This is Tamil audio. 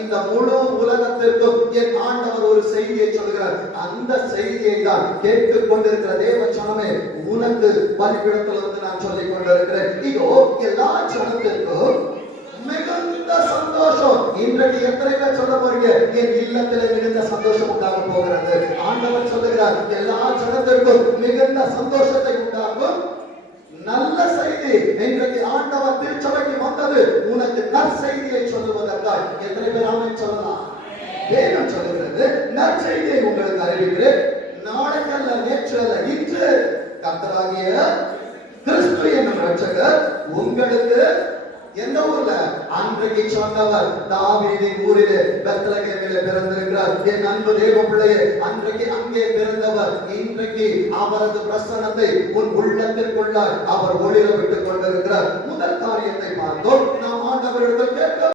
இந்த முழு உலகத்திற்கும் என் ஆண்டவர் ஒரு செய்தியை சொல்கிறார். அந்த செய்தியை தான் கேட்டுக் கொண்டிருக்கிற தேவ ஜனமே, உனக்கு பலிபீடத்தில் வந்து நான் சொல்லிக் கொண்டிருக்கிறேன். இதோ எல்லா ஜனத்திற்கும் மிகுந்த சந்தோஷம். இன்றைக்கு எத்தனை பேர் சொல்ல போறீங்க, என் இல்லத்தில் மிகுந்த சந்தோஷம் உண்டாக போகிறது. ஆண்டவர் சொல்லுகிறார், எல்லா ஜனத்திற்கும் மிகுந்த சந்தோஷத்தை உண்டாகும் நல்ல செய்தி. இன்றைக்கு ஆண்டவர் திருச்சபைக்கு வந்தது உனக்கு நற்செய்தியை சொல்லுவதற்காக. எத்தனை பேர் ஆமென் சொல்லலாம்? வேதம் சொல்லுகிறது, நற்செய்தியை உங்களுக்கு அறிவிக்கிறேன். நாளைக்கு அல்ல, நேற்று அல்ல, இன்று கர்த்தராகிய கிறிஸ்து என்னும் இரட்சகர் உங்களுக்கு எந்த ஊர்ல அன்றைக்கு சொன்னவர் தாவீதின் ஊரிலே பெத்லகேமிலே பிறந்திருக்கிறார். என் அன்பு தேவ பிள்ளையே, அன்றைக்கு அங்கே பிறந்தவர் இன்றைக்கு அவரது பிரசன்னத்தை உன் உள்ளத்திற்குள்ள அவர் ஒளிர விட்டுக் கொண்டிருக்கிறார். முதல் காரியத்தை பார்த்தோம். நாம் ஆண்டவரிடத்தில் கேட்க